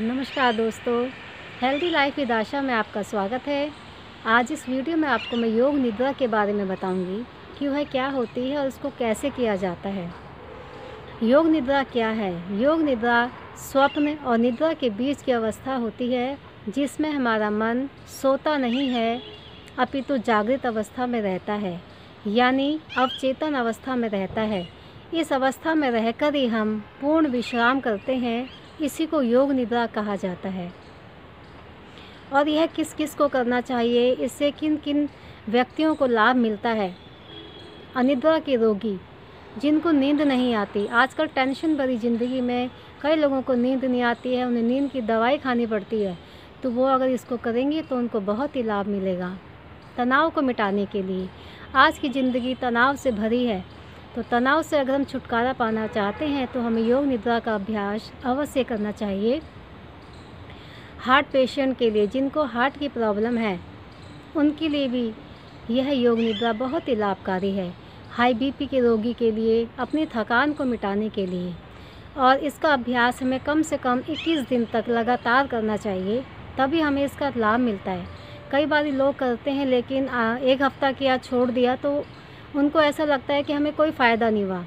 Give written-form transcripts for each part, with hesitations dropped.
नमस्कार दोस्तों, healthy life with आशा में आपका स्वागत है। आज इस वीडियो में आपको मैं योग निद्रा के बारे में बताऊंगी कि वह क्या होती है और उसको कैसे किया जाता है। योग निद्रा क्या है? योग निद्रा स्वप्न और निद्रा के बीच की अवस्था होती है जिसमें हमारा मन सोता नहीं है अपितु जागृत अवस्था में रहता है, यानी अवचेतन अवस्था में रहता है। इस अवस्था में रहकर ही हम पूर्ण विश्राम करते हैं। इसी को योग निद्रा कहा जाता है। और यह किस किस को करना चाहिए, इससे किन किन व्यक्तियों को लाभ मिलता है? अनिद्रा के रोगी, जिनको नींद नहीं आती। आजकल टेंशन भरी ज़िंदगी में कई लोगों को नींद नहीं आती है, उन्हें नींद की दवाई खानी पड़ती है, तो वो अगर इसको करेंगे तो उनको बहुत ही लाभ मिलेगा। तनाव को मिटाने के लिए, आज की ज़िंदगी तनाव से भरी है, तो तनाव से अगर हम छुटकारा पाना चाहते हैं तो हमें योग निद्रा का अभ्यास अवश्य करना चाहिए। हार्ट पेशेंट के लिए, जिनको हार्ट की प्रॉब्लम है, उनके लिए भी यह योग निद्रा बहुत ही लाभकारी है। हाई बीपी के रोगी के लिए, अपनी थकान को मिटाने के लिए। और इसका अभ्यास हमें कम से कम 21 दिन तक लगातार करना चाहिए, तभी हमें इसका लाभ मिलता है। कई बार लोग करते हैं लेकिन एक हफ़्ता किया छोड़ दिया तो उनको ऐसा लगता है कि हमें कोई फ़ायदा नहीं हुआ।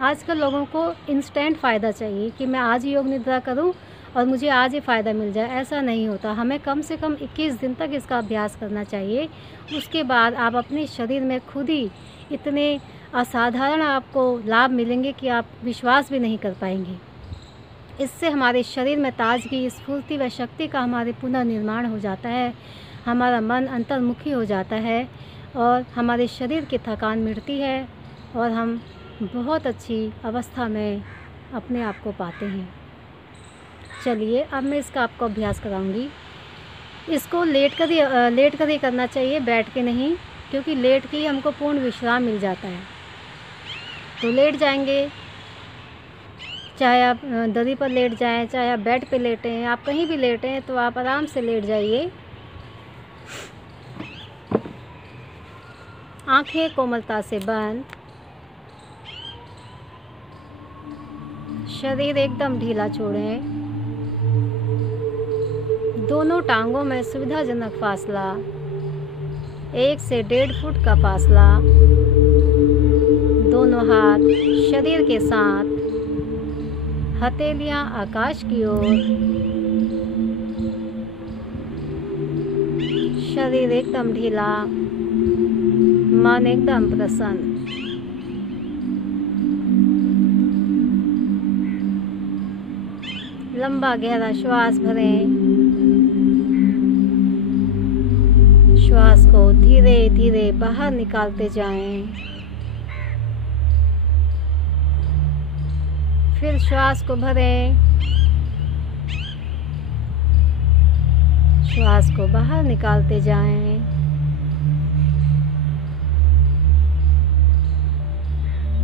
आजकल लोगों को इंस्टेंट फ़ायदा चाहिए कि मैं आज योग निद्रा करूं और मुझे आज ही फ़ायदा मिल जाए। ऐसा नहीं होता, हमें कम से कम 21 दिन तक इसका अभ्यास करना चाहिए। उसके बाद आप अपने शरीर में खुद ही इतने असाधारण आपको लाभ मिलेंगे कि आप विश्वास भी नहीं कर पाएंगे। इससे हमारे शरीर में ताजगी, स्फूर्ति व शक्ति का हमारे पुनर्निर्माण हो जाता है। हमारा मन अंतर्मुखी हो जाता है और हमारे शरीर की थकान मिटती है और हम बहुत अच्छी अवस्था में अपने आप को पाते हैं। चलिए अब मैं इसका आपको अभ्यास कराऊंगी। इसको लेट कर ही करना चाहिए, बैठ के नहीं, क्योंकि लेट के ही हमको पूर्ण विश्राम मिल जाता है। तो लेट जाएंगे, चाहे आप दरी पर लेट जाएं, चाहे आप बेड पे लेटें, आप कहीं भी लेटें, तो आप आराम से लेट जाइए। आंखें कोमलता से बंद, शरीर एकदम ढीला छोड़ें। दोनों टांगों में सुविधाजनक फासला 1 से 1.5 फुट का फासला। दोनों हाथ शरीर के साथ, हथेलियां आकाश की ओर। शरीर एकदम ढीला, मन एकदम प्रसन्न। लंबा गहरा श्वास भरें। श्वास को धीरे धीरे बाहर निकालते जाएं। फिर श्वास को भरें, श्वास को बाहर निकालते जाएं।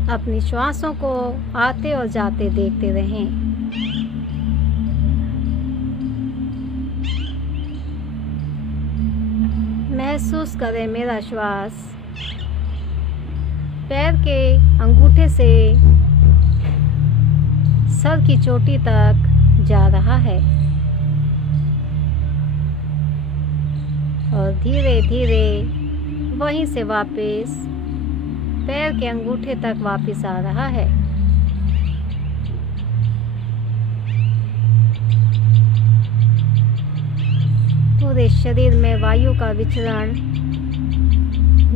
अपनी श्वासों को आते और जाते देखते रहें। महसूस करें मेरा श्वास पैर के अंगूठे से सर की चोटी तक जा रहा है और धीरे धीरे वहीं से वापस पैर के अंगूठे तक वापस आ रहा है। पूरे शरीर में वायु का विचरण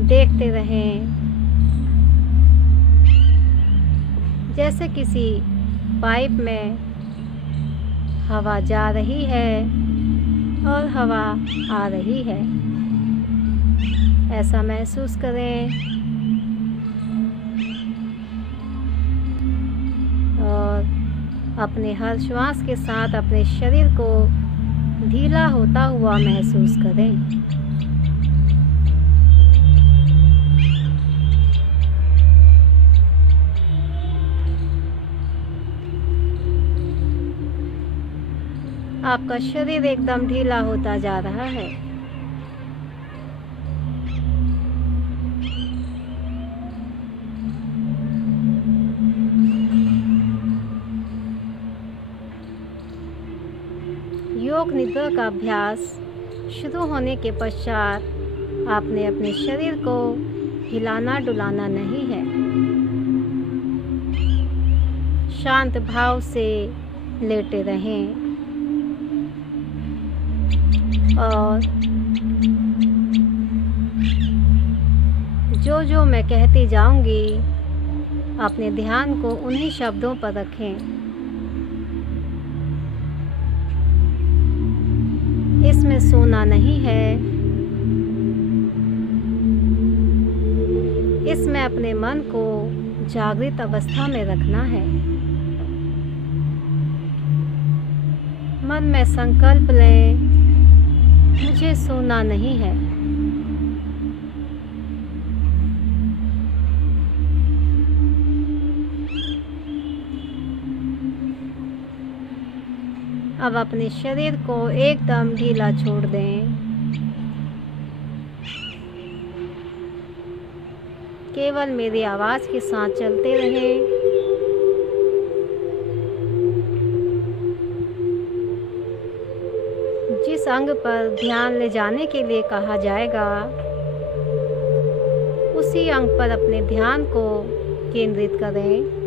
देखते रहें, जैसे किसी पाइप में हवा जा रही है और हवा आ रही है। ऐसा महसूस करें और अपने हर श्वास के साथ अपने शरीर को ढीला होता हुआ महसूस करें। आपका शरीर एकदम ढीला होता जा रहा है। योग निद्रा का अभ्यास शुरू होने के पश्चात आपने अपने शरीर को हिलाना डुलाना नहीं है। शांत भाव से लेटे रहें और जो जो मैं कहती जाऊंगी अपने ध्यान को उन्हीं शब्दों पर रखें। इसमें सोना नहीं है, इसमें अपने मन को जागृत अवस्था में रखना है। मन में संकल्प लें, मुझे सोना नहीं है। अब अपने शरीर को एकदम ढीला छोड़ दें। केवल मेरी आवाज़ के साथ चलते रहें। जिस अंग पर ध्यान ले जाने के लिए कहा जाएगा उसी अंग पर अपने ध्यान को केंद्रित करें।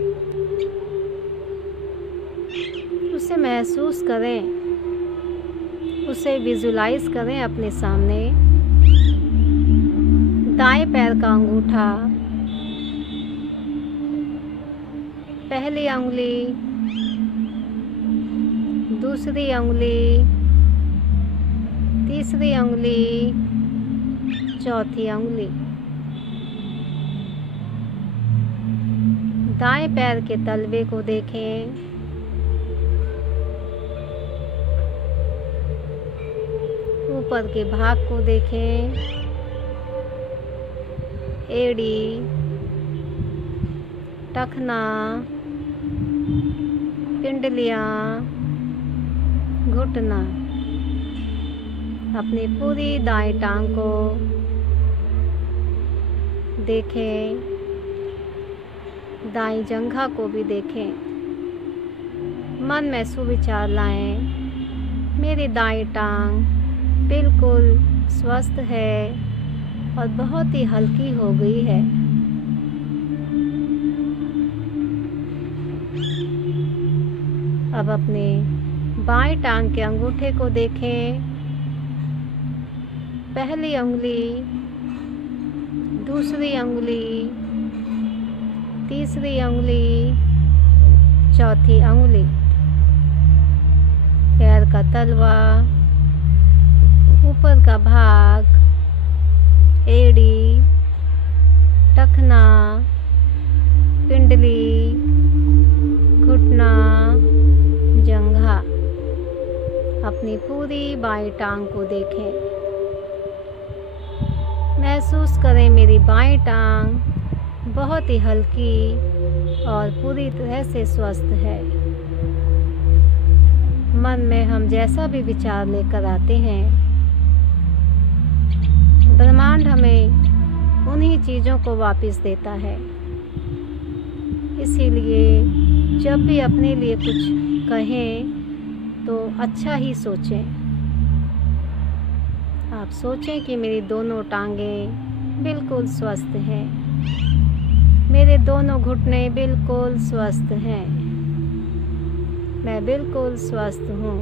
उसे महसूस करें, उसे विजुलाइज करें अपने सामने। दाएं पैर का अंगूठा, पहली अंगुली, दूसरी अंगुली, तीसरी अंगुली, चौथी अंगुली। दाएं पैर के तलवे को देखें। ऊपर के भाग को देखें। एड़ी, टखना, पिंडलियाँ, घुटना। अपनी पूरी दाएं टांग को देखें। दाएं जंघा को भी देखें। मन में सुविचार लाएं, मेरी दाएं टांग बिल्कुल स्वस्थ है और बहुत ही हल्की हो गई है। अब अपने बाएं टांग के अंगूठे को देखें। पहली अंगुली, दूसरी अंगुली, तीसरी अंगुली, चौथी अंगुली। पैर का तलवा, ऊपर का भाग, एड़ी, टखना, पिंडली, घुटना, जंघा। अपनी पूरी बाएं टांग को देखें। महसूस करें मेरी बाएं टांग बहुत ही हल्की और पूरी तरह से स्वस्थ है। मन में हम जैसा भी विचार लेकर आते हैं, ब्रह्मांड हमें उन्हीं चीज़ों को वापस देता है। इसीलिए जब भी अपने लिए कुछ कहें तो अच्छा ही सोचें। आप सोचें कि मेरी दोनों टांगें बिल्कुल स्वस्थ हैं, मेरे दोनों घुटने बिल्कुल स्वस्थ हैं, मैं बिल्कुल स्वस्थ हूँ।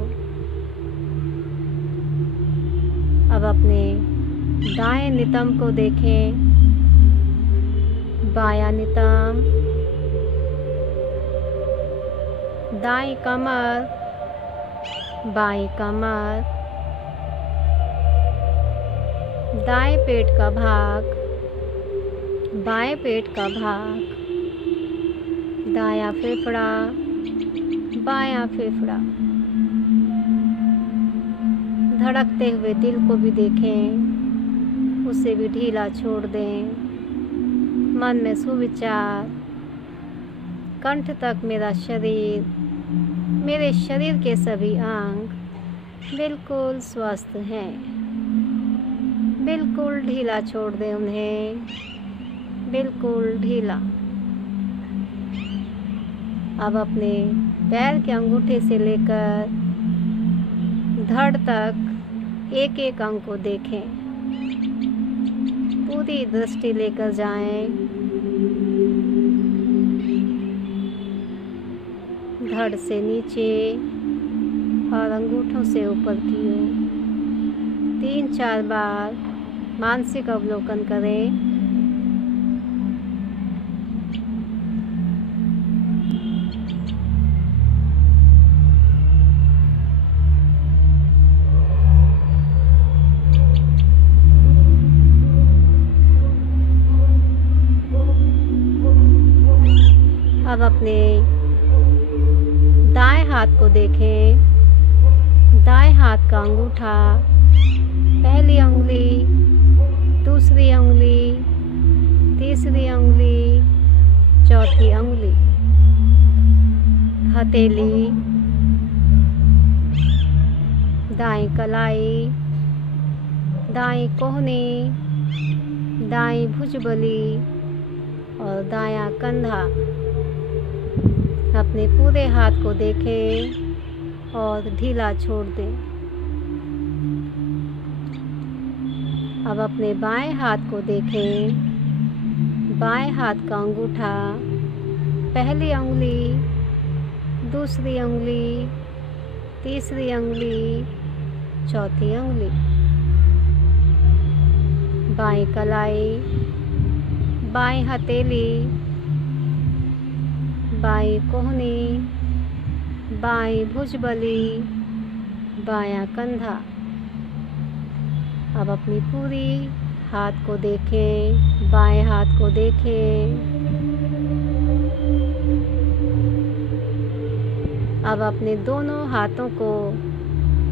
अब अपने दाएं नितंब को देखें। बायां नितंब, दाएं कमर, बाएं कमर, दाएं पेट का भाग, बाएं पेट का भाग, दायां फेफड़ा, बायां फेफड़ा। धड़कते हुए दिल को भी देखें, उसे भी ढीला छोड़ दें। मन में सुविचार, कंठ तक मेरा शरीर, मेरे शरीर के सभी अंग बिल्कुल स्वस्थ हैं। बिल्कुल ढीला छोड़ दें उन्हें, बिल्कुल ढीला। अब अपने पैर के अंगूठे से लेकर धड़ तक एक एक अंग को देखें। पूरी दृष्टि लेकर जाएं। धड़ से नीचे और अंगूठों से ऊपर की ओर 3-4 बार मानसिक अवलोकन करें। अब अपने दाएं हाथ को देखें। दाएं हाथ का अंगूठा, पहली उंगली, दूसरी उंगली, तीसरी उंगली, चौथी उंगली, हथेली, दाएं कलाई, दाएं कोहनी, दाएं भुजबली और दायां कंधा। अपने पूरे हाथ को देखें और ढीला छोड़ दें। अब अपने बाएं हाथ को देखें। बाएं हाथ का अंगूठा, पहली उंगली, दूसरी उंगली, तीसरी उंगली, चौथी उंगली, बाएं कलाई, बाएं हथेली, बाएं कोहनी, बाएं भुजबली, बायां कंधा। अब अपनी पूरी हाथ को देखें। बाएं हाथ को देखें। अब अपने दोनों हाथों को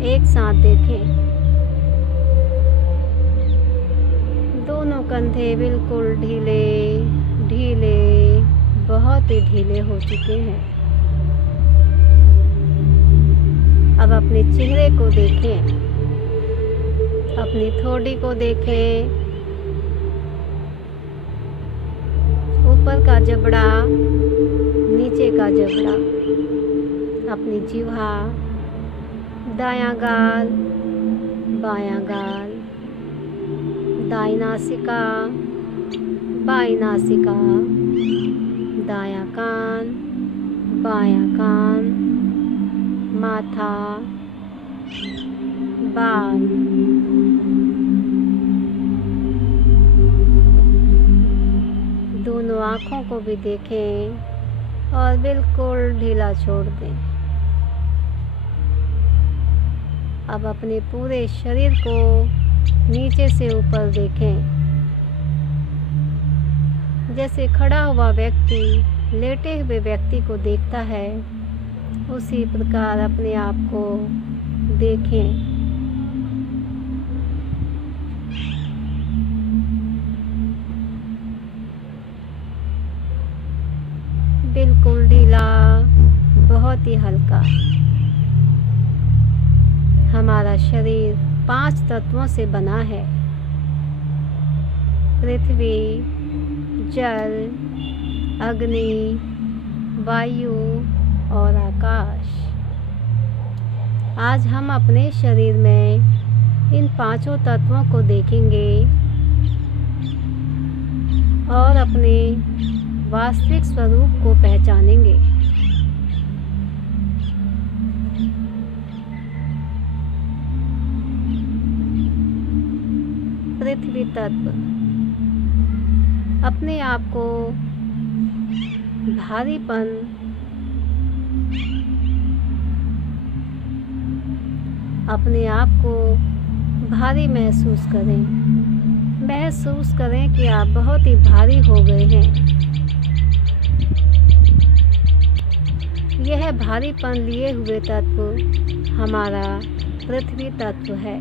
एक साथ देखें। दोनों कंधे बिल्कुल ढीले ढीले, बहुत ही ढीले हो चुके हैं। अब अपने चेहरे को देखें। अपनी ठोड़ी को देखें। ऊपर का जबड़ा, नीचे का जबड़ा, अपनी जीवा, दायां गाल, बायां गाल, दाईं नासिका, बाईं नासिका, दायां कान, बायां कान, माथा, बाल। दोनों आँखों को भी देखें और बिल्कुल ढीला छोड़ दें। अब अपने पूरे शरीर को नीचे से ऊपर देखें। जैसे खड़ा हुआ व्यक्ति लेटे हुए व्यक्ति को देखता है, उसी प्रकार अपने आप को देखें। बिल्कुल ढीला, बहुत ही हल्का। हमारा शरीर 5 तत्वों से बना है। पृथ्वी, जल, अग्नि, वायु और आकाश। आज हम अपने शरीर में इन 5 तत्वों को देखेंगे और अपने वास्तविक स्वरूप को पहचानेंगे। पृथ्वी तत्व अपने आप को भारीपन, अपने आप को भारी महसूस करें। महसूस करें कि आप बहुत ही भारी हो गए हैं। यह भारीपन लिए हुए तत्व हमारा पृथ्वी तत्व है।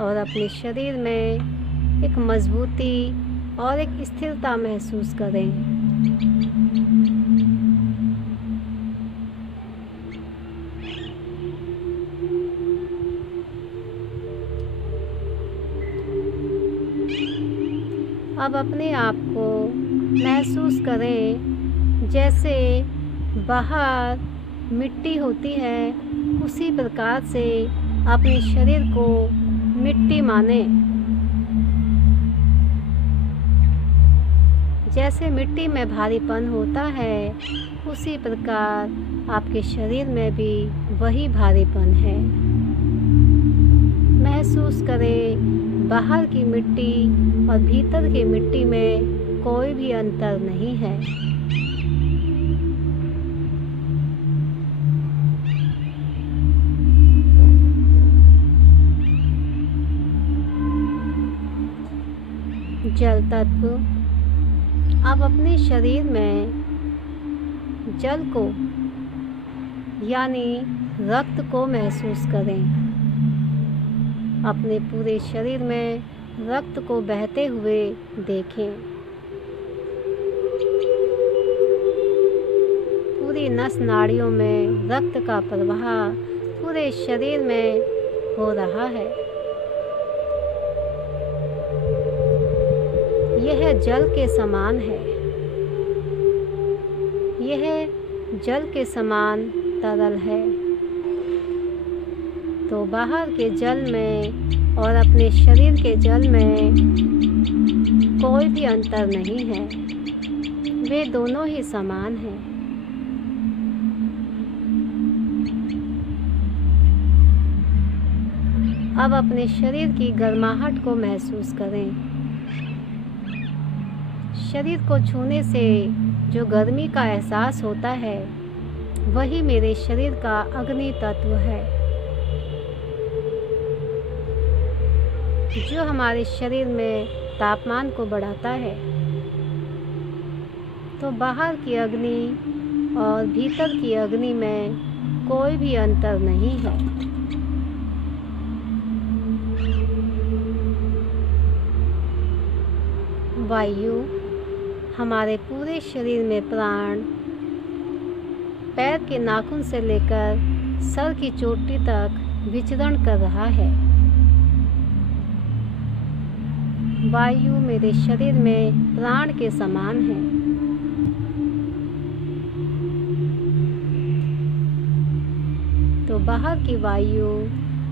और अपने शरीर में एक मजबूती और एक स्थिरता महसूस करें। अब अपने आप को महसूस करें जैसे बाहर मिट्टी होती है, उसी प्रकार से अपने शरीर को मिट्टी माने। जैसे मिट्टी में भारीपन होता है, उसी प्रकार आपके शरीर में भी वही भारीपन है। महसूस करें, बाहर की मिट्टी और भीतर की मिट्टी में कोई भी अंतर नहीं है। जल तत्व, अब अपने शरीर में जल को यानी रक्त को महसूस करें। अपने पूरे शरीर में रक्त को बहते हुए देखें। पूरी नस नाड़ियों में रक्त का प्रवाह पूरे शरीर में हो रहा है। यह जल के समान है। यह जल के समान तरल है। तो बाहर के जल में और अपने शरीर के जल में कोई भी अंतर नहीं है। वे दोनों ही समान हैं। अब अपने शरीर की गर्माहट को महसूस करें। शरीर को छूने से जो गर्मी का एहसास होता है, वही मेरे शरीर का अग्नि तत्व है, जो हमारे शरीर में तापमान को बढ़ाता है। तो बाहर की अग्नि और भीतर की अग्नि में कोई भी अंतर नहीं है। वायु हमारे पूरे शरीर में प्राण, पैर के नाखून से लेकर सर की चोटी तक विचरण कर रहा है। वायु मेरे शरीर में प्राण के समान है। तो बाहर की वायु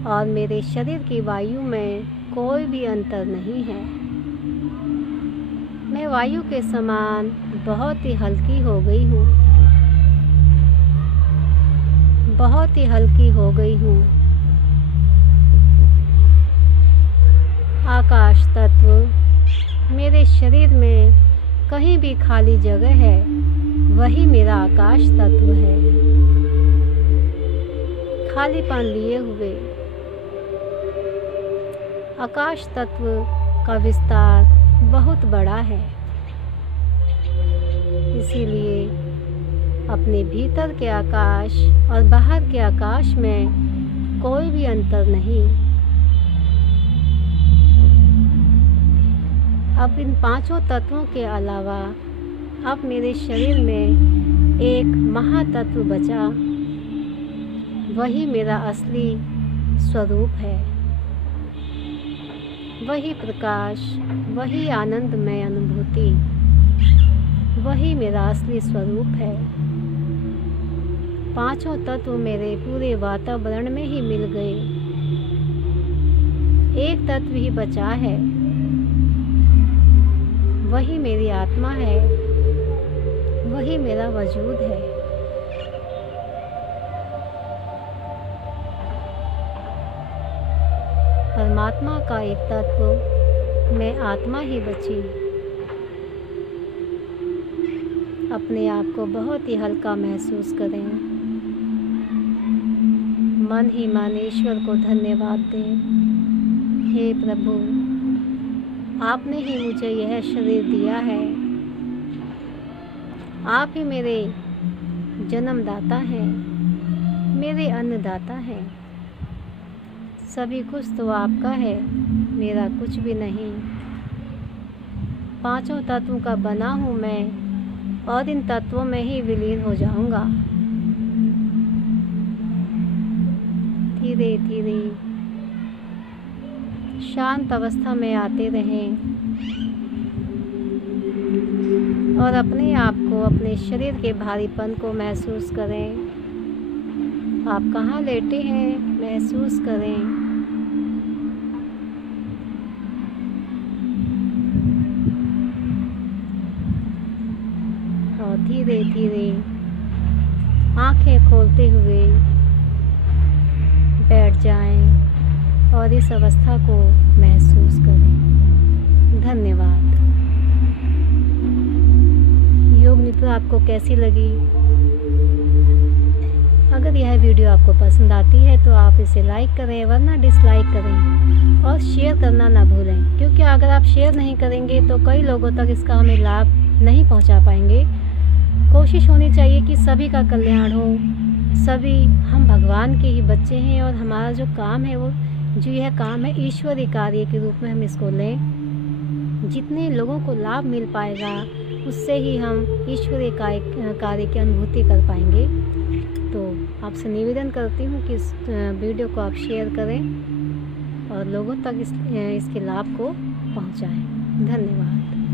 और मेरे शरीर की वायु में कोई भी अंतर नहीं है। मैं वायु के समान बहुत ही हल्की हो गई हूँ। बहुत ही हल्की हो गई हूँ। आकाश तत्व, मेरे शरीर में कहीं भी खाली जगह है, वही मेरा आकाश तत्व है। खालीपन लिए हुए आकाश तत्व का विस्तार बहुत बड़ा है। इसीलिए अपने भीतर के आकाश और बाहर के आकाश में कोई भी अंतर नहीं। अब इन पांचों तत्वों के अलावा अब मेरे शरीर में एक महातत्व बचा, वही मेरा असली स्वरूप है। वही प्रकाश, वही आनंदमय अनुभूति, वही मेरा असली स्वरूप है। पांचों तत्व मेरे पूरे वातावरण में ही मिल गए। एक तत्व ही बचा है, वही मेरी आत्मा है, वही मेरा वजूद है। परमात्मा का एक तत्व, मैं आत्मा ही बची। अपने आप को बहुत ही हल्का महसूस करें। मन ही मन ईश्वर को धन्यवाद दें। हे प्रभु, आपने ही मुझे यह शरीर दिया है। आप ही मेरे जन्मदाता हैं, मेरे अन्नदाता हैं। सभी कुछ तो आपका है, मेरा कुछ भी नहीं। पांचों तत्वों का बना हूँ मैं, और इन तत्वों में ही विलीन हो जाऊंगा। धीरे धीरे शांत अवस्था में आते रहें और अपने आप को, अपने शरीर के भारीपन को महसूस करें। आप कहाँ लेटे हैं महसूस करें। और धीरे धीरे आंखें खोलते हुए बैठ जाएं और इस अवस्था को महसूस करें। धन्यवाद। योग निद्रा आपको कैसी लगी? अगर यह वीडियो आपको पसंद आती है तो आप इसे लाइक करें, वरना डिसलाइक करें और शेयर करना ना भूलें, क्योंकि अगर आप शेयर नहीं करेंगे तो कई लोगों तक इसका हमें लाभ नहीं पहुंचा पाएंगे। कोशिश होनी चाहिए कि सभी का कल्याण हो। सभी हम भगवान के ही बच्चे हैं और हमारा जो काम है वो यह काम है ईश्वरीय कार्य के रूप में हम इसको लें। जितने लोगों को लाभ मिल पाएगा उससे ही हम ईश्वरीय कार्य की अनुभूति कर पाएंगे। तो आपसे निवेदन करती हूँ कि इस वीडियो को आप शेयर करें और लोगों तक इसके लाभ को पहुँचाएं। धन्यवाद।